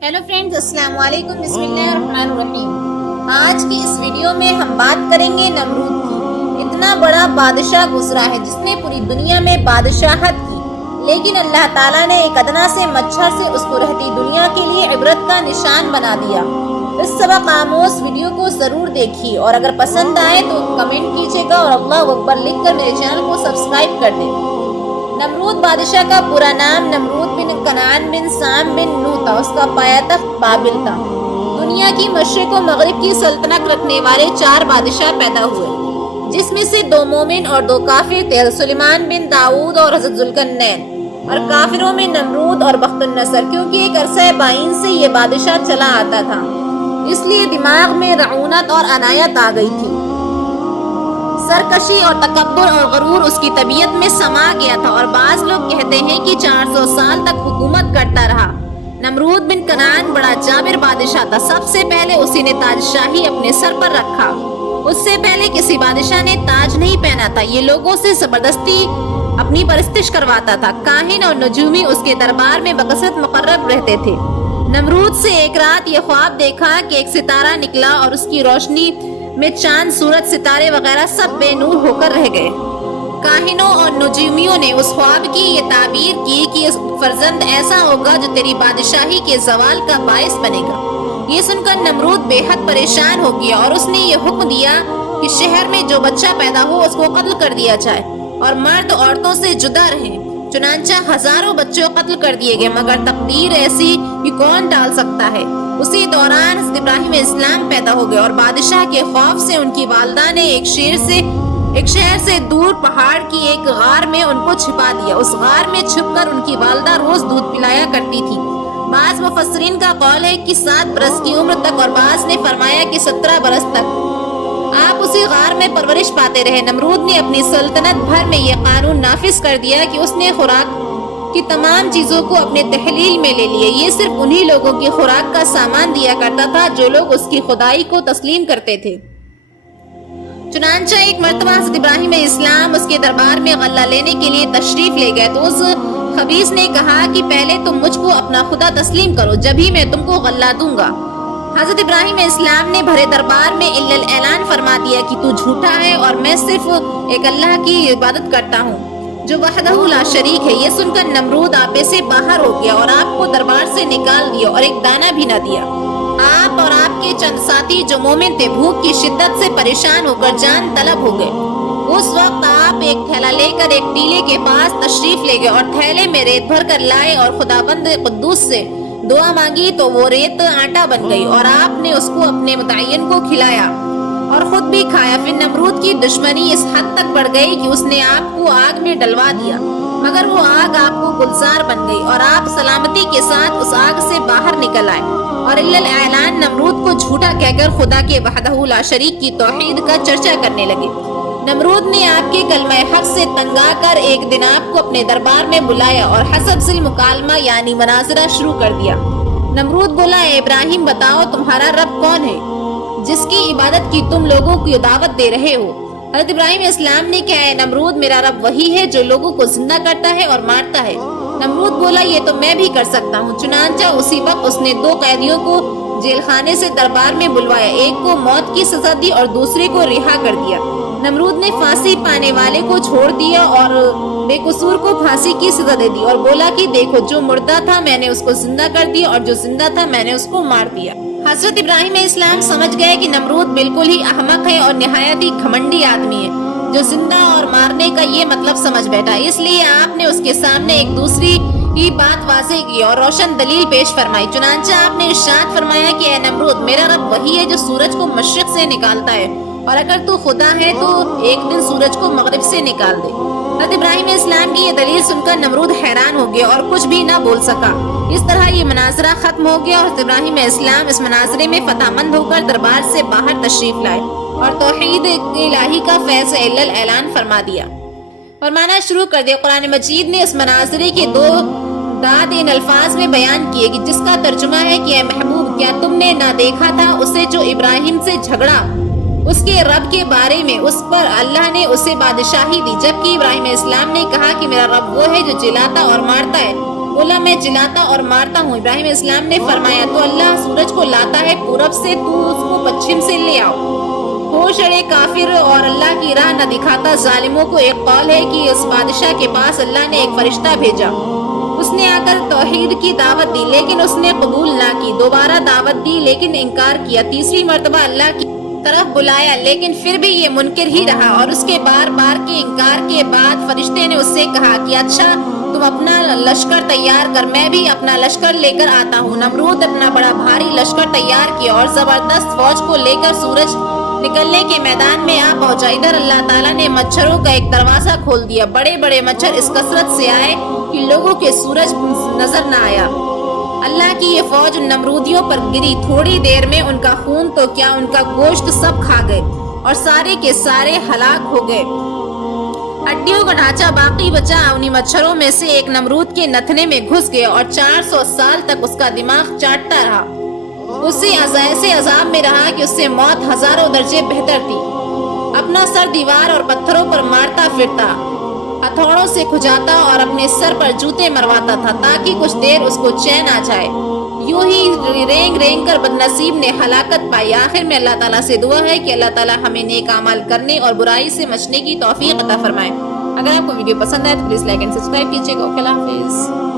Hello friends, अस्सलाम वालेकुम, बिस्मिल्लाहिर्रहमानिर्रहीम। आज की इस वीडियो में हम बात करेंगे नमरूद की। इतना बड़ा बादशाह गुजरा है जिसने पूरी दुनिया में बादशाहत की, लेकिन अल्लाह ताला ने एक अदना से मच्छर से उसको रहती दुनिया के लिए इबरत का निशान बना दिया। इस सबक आमोज वीडियो को ज़रूर देखिए और अगर पसंद आए तो कमेंट कीजिएगा और अल्लाहु अकबर लिखकर मेरे चैनल को सब्सक्राइब कर दें। नमरूद बादशाह का पूरा नाम नमरूद बिन कनान बिन साम बिन नूह था। उसका पायातख्त बाबिल था। दुनिया की मशरिक व मगरिब की सल्तनत रखने वाले 4 बादशाह पैदा हुए, जिसमें से 2 मोमिन और 2 काफिर थे, सुलेमान बिन दाऊद और हज़रत जुल्करनैन। और काफिरों में नमरूद और बख्तुन्नसर, क्योंकि एक अरसा बाइन से ये बादशाह चला आता था, इसलिए दिमाग में रऊनत और अनायत आ गई थी। सरकशी और तकब्बुर और गरूर उसकी तबीयत में समा गया था और बाज लोग कहते हैं कि 400 साल तक हुकूमत करता रहा। नमरूद बिन कनान बड़ा जाबिर बादशाह था। सबसे पहले उसी ने ताजशाही अपने सर पर रखा। उससे पहले किसी बादशाह ने ताज नहीं पहना था। ये लोगों से जबरदस्ती अपनी परस्तिश करवाता था। काहिन और नजूमी उसके दरबार में बकसरत मुकर्रब रहते थे। नमरूद से एक रात ये ख्वाब देखा कि एक सितारा निकला और उसकी रोशनी में चांद, सूरज, सितारे वगैरह सब बेनूर होकर रह गए। काहिनों और नजूमियों ने उस ख्वाब की ये ताबीर की कि फर्जंद ऐसा होगा जो तेरी बादशाही के जवाल का बायस बनेगा। ये सुनकर नमरूद बेहद परेशान हो गया और उसने ये हुक्म दिया कि शहर में जो बच्चा पैदा हो उसको कत्ल कर दिया जाए और मर्द औरतों से जुदा रहें। चुनांचा हजारों बच्चों कत्ल कर दिए गए, मगर तकदीर ऐसी कि कौन टाल सकता है। उसी दौरान हज़रत इब्राहिम इस्लाम पैदा हो गए और बादशाह के खौफ से उनकी वालदा ने एक शहर से दूर पहाड़ की एक गार में उनको छिपा दिया। उस गार में छुपकर उनकी वालदा रोज दूध पिलाया करती थी। बाज़ मुफस्सिरीन का कौल है कि 7 बरस की उम्र तक और बाज़ ने फरमाया कि 17 बरस तक आप उसी गार में परवरिश पाते रहे। नमरूद ने अपनी सल्तनत भर में यह कानून नाफिज कर दिया कि उसने खुराक की तमाम चीजों को अपने तहलील में ले लिए। ये सिर्फ उन्हीं लोगों की खुराक का सामान दिया करता था जो लोग उसकी खुदाई को तस्लीम करते थे। चुनांचा एक मर्तबा हज़रत इब्राहिम इस्लाम उसके दरबार में गल्ला लेने के लिए तशरीफ ले गए तो उस खबीस ने कहा कि पहले तुम मुझको अपना खुदा तस्लीम करो, जब ही मैं तुमको गल्ला दूंगा। हज़रत इब्राहिम इस्लाम ने भरे दरबार में इल्लल ऐलान फरमा दिया कि तू झूठा है और मैं सिर्फ एक अल्लाह की इबादत करता हूँ जो वहदहु ला शरीक है। ये सुनकर नमरूद आपे से बाहर हो गया और आपको दरबार से निकाल दिया और एक दाना भी न दिया। आप और आपके चंद साथी जो मोमिन थे भूख की शिद्दत से परेशान होकर जान तलब हो गए। उस वक्त आप एक थैला लेकर एक टीले के पास तशरीफ ले गए और थैले में रेत भर कर लाए और खुदाबंद कुद्दूस से दुआ मांगी तो वो रेत आटा बन गई और आपने उसको अपने मुतय्यन को खिलाया और खुद भी खाया। फिर नमरूद की दुश्मनी इस हद तक बढ़ गई कि उसने आपको आग में डलवा दिया, मगर वो आग आपको गुलजार बन गई और आप सलामती के साथ उस आग से बाहर निकल आए और इल्लल ऐलान नमरूद को झूठा कहकर खुदा के वहदहु ला शरीक की तौहीद का चर्चा करने लगे। नमरूद ने आपके कलमा हक से तंगा कर एक दिन आपको अपने दरबार में बुलाया और हसब जिल मुकालमा यानी मनाजरा शुरू कर दिया। नमरूद बोला, इब्राहिम बताओ तुम्हारा रब कौन है जिसकी इबादत की तुम लोगों की दावत दे रहे हो। हज़रत इब्राहिम इस्लाम ने कहा, है नमरूद मेरा रब वही है जो लोगों को जिंदा करता है और मारता है। नमरूद बोला, ये तो मैं भी कर सकता हूँ। चुनांचा उसी वक्त उसने 2 कैदियों को जेलखाने से दरबार में बुलवाया, एक को मौत की सजा दी और दूसरे को रिहा कर दिया। नमरूद ने फांसी पाने वाले को छोड़ दिया और बेकसूर को फांसी की सजा दे दी और बोला कि देखो, जो मुर्दा था मैंने उसको जिंदा कर दिया और जो जिंदा था मैंने उसको मार दिया। हजरत इब्राहिम इस्लाम समझ गए कि नमरूद बिल्कुल ही अहमक है और निहायत ही घमंडी आदमी है जो जिंदा और मारने का ये मतलब समझ बैठा। इसलिए आपने उसके सामने एक दूसरी ही बात वाज़ेह की और रोशन दलील पेश फरमाई। चुनांचा आपने इरशाद फरमाया कि ऐ नमरूद मेरा रब वही है जो सूरज को मशरिक से निकालता है और अगर तू खुदा है तो एक दिन सूरज को मगरिब से निकाल दे। हज़रत इब्राहिम इस्लाम की ये दलील सुनकर नमरूद हैरान हो गया और कुछ भी ना बोल सका। इस तरह ये मनाजरा खत्म हो गया और इब्राहिम इस्लाम इस मनाजरे में फतहमंद होकर दरबार से बाहर तशरीफ लाए और तौहीद इलाही का फैज़ इल्लल ऐलान फरमा दिया और माना शुरू कर दिया। कुरान मजीद ने इस मनाजरे के 2 दाद इन अल्फाज में बयान किए कि जिसका तर्जुमा है कि ए महबूब, क्या तुमने ना देखा था उसे जो इब्राहिम से झगड़ा उसके रब के बारे में, उस पर अल्लाह ने उसे बादशाही दी, जबकि इब्राहिम इस्लाम ने कहा कि मेरा रब वो है जो जिलाता और मारता है बोला मैं जिलाता और मारता हूँ। इब्राहिम इस्लाम ने फरमाया तो अल्लाह सूरज को लाता है पूरब से, तू उसको पश्चिम से ले आओ। होश अड़े काफिर और अल्लाह की राह न दिखाता जालिमों को एक कौल है कि उस बादशाह के पास अल्लाह ने एक फरिश्ता भेजा, उसने आकर तौहीद की दावत दी लेकिन उसने कबूल ना की। दोबारा दावत दी लेकिन इनकार किया। तीसरी मर्तबा अल्लाह की तरफ बुलाया लेकिन फिर भी ये मुनकिर ही रहा और उसके बार बार के इनकार के बाद फरिश्ते ने उससे कहा कि अच्छा तुम अपना लश्कर तैयार कर, मैं भी अपना लश्कर लेकर आता हूँ। नमरूद अपना बड़ा भारी लश्कर तैयार किया और जबरदस्त फौज को लेकर सूरज निकलने के मैदान में आ पहुंचा। इधर अल्लाह ताला ने मच्छरों का एक दरवाजा खोल दिया। बड़े बड़े मच्छर इस कसरत से आए कि लोगों के सूरज नजर न आया। अल्लाह की ये फौज उन नमरूदियों पर गिरी। थोड़ी देर में उनका खून तो क्या उनका गोश्त सब खा गए और सारे के सारे हलाक हो गए। हड्डियों का ढांचा बाकी बचा। उन्हीं मच्छरों में से एक नमरूद के नथने में घुस गया और 400 साल तक उसका दिमाग चाटता रहा। उसी ऐसे अजाब में रहा कि उससे मौत हजारों दर्जे बेहतर थी। अपना सर दीवार और पत्थरों पर मारता फिरता, हथौड़ों से खुजाता और अपने सर पर जूते मरवाता था ताकि कुछ देर उसको चैन आ जाए। यूं ही रेंग रेंग कर बदनसीब ने हलाकत पाई। आखिर में अल्लाह ताला से दुआ है कि अल्लाह ताला हमें नेक अमाल करने और बुराई से बचने की तौफीक अता फरमाए। अगर आपको वीडियो पसंद आए तो प्लीज लाइक एंड सब्सक्राइब कीजिएगा। अल्लाह हाफिज।